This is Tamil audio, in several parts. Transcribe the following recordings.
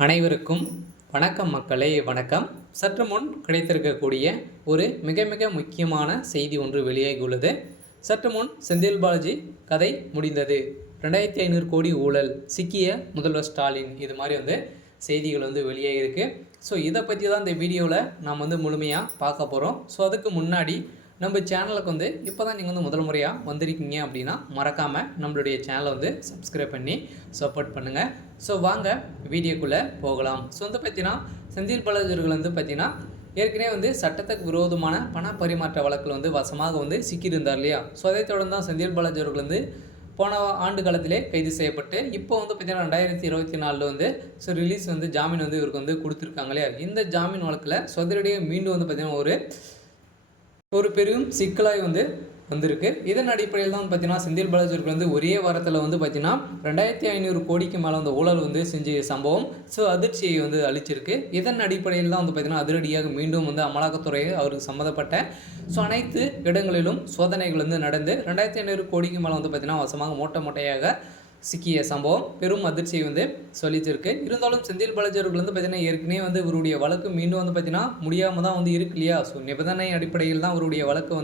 அனைவருக்கும் வணக்கம் மக்களே, வணக்கம். சற்று முன் கிடைத்திருக்கக்கூடிய ஒரு மிக மிக முக்கியமான செய்தி ஒன்று வெளியாகியுள்ளது. சற்று முன் செந்தில் பாலாஜி கதை முடிந்தது, 2500 கோடி ஊழல், சிக்கிய முதல்வர் ஸ்டாலின், இது மாதிரி செய்திகள் வெளியாகிருக்கு. ஸோ இதை பற்றி தான் இந்த வீடியோவில் நாம் முழுமையாக பார்க்க போகிறோம். ஸோ அதுக்கு முன்னாடி நம்ம சேனலுக்கு இப்போ தான் நீங்கள் முதல் முறையாக வந்திருக்கீங்க அப்படின்னா மறக்காமல் நம்மளுடைய சேனலை சப்ஸ்கிரைப் பண்ணி சப்போர்ட் பண்ணுங்கள். ஸோ வாங்க வீடியோக்குள்ளே போகலாம். ஸோ பார்த்தீங்கன்னா செந்தில் பாலாஜி அவர்கள் பார்த்தீங்கன்னா ஏற்கனவே சட்டத்துக்கு விரோதமான பண பரிமாற்ற வழக்கில் வசமாக சிக்கியிருந்தார் இல்லையா. ஸோ அதை தொடர்ந்து தான் செந்தில் பாலாஜி அவர்கள் போன ஆண்டு காலத்திலே கைது செய்யப்பட்டு இப்போ பார்த்தீங்கன்னா 2024 ஸோ ரிலீஸ் ஜாமீன் இவருக்கு கொடுத்துருக்காங்க இல்லையா. இந்த ஜாமீன் வழக்கில் சொதரடியே மீண்டும் பார்த்தீங்கன்னா ஒரு பெரும் சிக்கலாய் வந்திருக்கு. இதன் அடிப்படையில் தான் பார்த்தீங்கன்னா செந்தில் பாலாஜி அவர்கள் ஒரே வாரத்தில் பார்த்தீங்கன்னா 2500 கோடிக்கு மேலே ஊழல் செஞ்ச சம்பவம் ஸோ அதிர்ச்சியை அளிச்சிருக்கு. இதன் அடிப்படையில் தான் பார்த்தீங்கன்னா அதிரடியாக மீண்டும் அமலாக்கத்துறை அவருக்கு சம்மந்தப்பட்ட ஸோ அனைத்து இடங்களிலும் சோதனைகள் நடந்து 2500 கோடிக்கு மேலே பார்த்தீங்கன்னா வசமாக மூட்டையாக சிக்கிய சம்பவம் பெரும் அதிர்ச்சியை சொல்லிச்சிருக்கு. இருந்தாலும் செந்தில் பாலாஜி அவர்கள் பார்த்தீங்கன்னா ஏற்கனவே இவருடைய வழக்கு மீண்டும் பார்த்தீங்கன்னா முடியாமல் தான் இருக்கு இல்லையா. ஸோ நிபந்தனை அடிப்படையில் தான் இவருடைய வழக்கு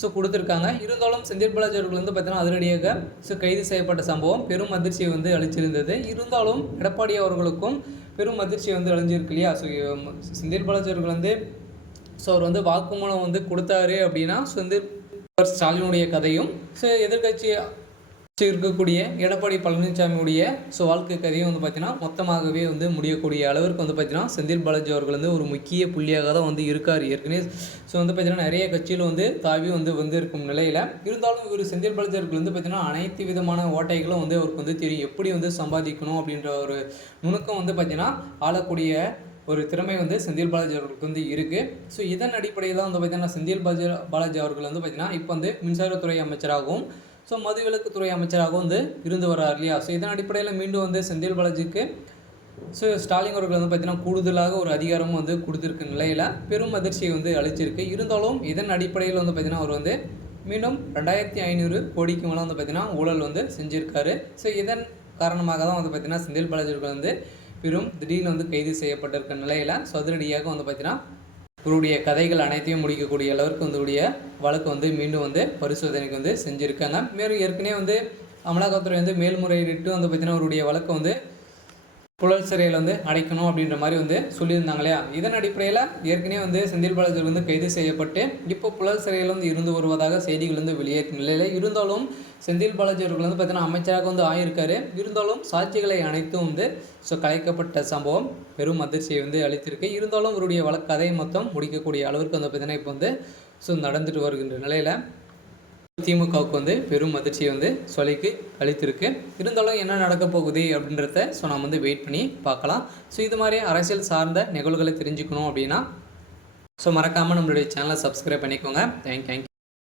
ஸோ கொடுத்துருக்காங்க. இருந்தாலும் செந்தில் பாலாஜி அவர்கள் பார்த்தீங்கன்னா அதிரடியாக ஸோ கைது செய்யப்பட்ட சம்பவம் பெரும் அதிர்ச்சியை அளிச்சிருந்தது. இருந்தாலும் எடப்பாடி அவர்களுக்கும் பெரும் அதிர்ச்சி அழிஞ்சிருக்கு இல்லையா. ஸோ செந்தில் பாலாஜி அவர்கள் ஸோ அவர் வாக்குமூலம் கொடுத்தாரு அப்படின்னா செந்தில் ஸ்டாலினுடைய கதையும் ஸோ எதிர்கட்சி இருக்கக்கூடிய எடப்பாடி பழனிசாமியுடைய ஸோ வாழ்க்கை கதையும் பார்த்தீங்கன்னா மொத்தமாகவே முடியக்கூடிய அளவிற்கு பார்த்தீங்கன்னா செந்தில் பாலாஜி அவர்கள் ஒரு முக்கிய புள்ளியாக தான் இருக்கார். ஏற்கனவே ஸோ பார்த்தீங்கன்னா நிறைய கட்சியில் தாவி இருக்கும் நிலையில் இருந்தாலும் இவர் செந்தில் பாலாஜி அவர்கள் பார்த்தீங்கன்னா அனைத்து விதமான ஓட்டைகளும் அவருக்கு தெரியும், எப்படி சம்பாதிக்கணும் அப்படின்ற ஒரு நுணுக்கம் பார்த்தீங்கன்னா ஆளக்கூடிய ஒரு திறமை செந்தில் பாலாஜி அவர்களுக்கு இருக்குது. ஸோ இதன் அடிப்படையில் தான் பார்த்தீங்கன்னா செந்தில் பாலாஜி அவர்கள் பார்த்தீங்கன்னா இப்போ மின்சாரத்துறை அமைச்சராகவும் ஸோ மதுவிலக்குத்துறை அமைச்சராக இருந்து வர்றார் இல்லையா. ஸோ இதன் அடிப்படையில் மீண்டும் செந்தில் பாலாஜிக்கு ஸோ ஸ்டாலின் அவர்கள் பார்த்தீங்கன்னா கூடுதலாக ஒரு அதிகாரமும் கொடுத்துருக்க நிலையில் பெரும் அதிர்ச்சியை அளிச்சிருக்கு. இருந்தாலும் இதன் அடிப்படையில் பார்த்தீங்கன்னா அவர் மீண்டும் 2500 கோடிக்கு மேலே பார்த்தீங்கன்னா ஊழல் செஞ்சுருக்காரு. ஸோ இதன் காரணமாக தான் பார்த்தீங்கன்னா செந்தில் பாலாஜி அவர்கள் பெரும் திடீர்னு கைது செய்யப்பட்டிருக்க நிலையில் ஸோ அதிரடியாக பார்த்தீங்கன்னா இவருடைய கதைகள் அனைத்தையும் முடிக்கக்கூடிய அளவிற்கு இவருடைய வழக்கு மீண்டும் பரிசோதனைக்கு செஞ்சுருக்காங்க. மேலும் ஏற்கனவே அமலாக்கத்துறை மேல்முறையீட்டு பார்த்தீங்கன்னா அவருடைய வழக்கு புழல் சிறையில் அடைக்கணும் அப்படின்ற மாதிரி சொல்லியிருந்தாங்க இல்லையா. இதன் அடிப்படையில் ஏற்கனவே செந்தில் பாலாஜி கைது செய்யப்பட்டு இப்போ புழல் சிறையில் இருந்து வருவதாக செய்திகள் வெளியேற்றும் நிலையில் இருந்தாலும் செந்தில் பாலாஜி அவர்கள் பார்த்தீங்கன்னா அமைச்சராக ஆயிருக்காரு. இருந்தாலும் சாட்சிகளை அனைத்தும் ஸோ கலைக்கப்பட்ட சம்பவம் பெரும் அதிர்ச்சியை அளித்திருக்கு. இருந்தாலும் அவருடைய வழக்கு கதை மொத்தம் முடிக்கக்கூடிய அளவிற்கு பார்த்தீங்கன்னா இப்போ ஸோ நடந்துட்டு வருகின்ற நிலையில் திமுகவுக்கு பெரும் அதிர்ச்சியை சொல்லிக்கு அளித்திருக்கு. இருந்தாலும் என்ன நடக்க போகுது அப்படின்றத ஸோ நாம் வெயிட் பண்ணி பார்க்கலாம். ஸோ இது மாதிரி அரசியல் சார்ந்த நிகழ்வுகளை தெரிஞ்சுக்கணும் அப்படின்னா ஸோ மறக்காமல் நம்மளுடைய சேனலை சப்ஸ்கிரைப் பண்ணிக்கோங்க. தேங்க்யூ.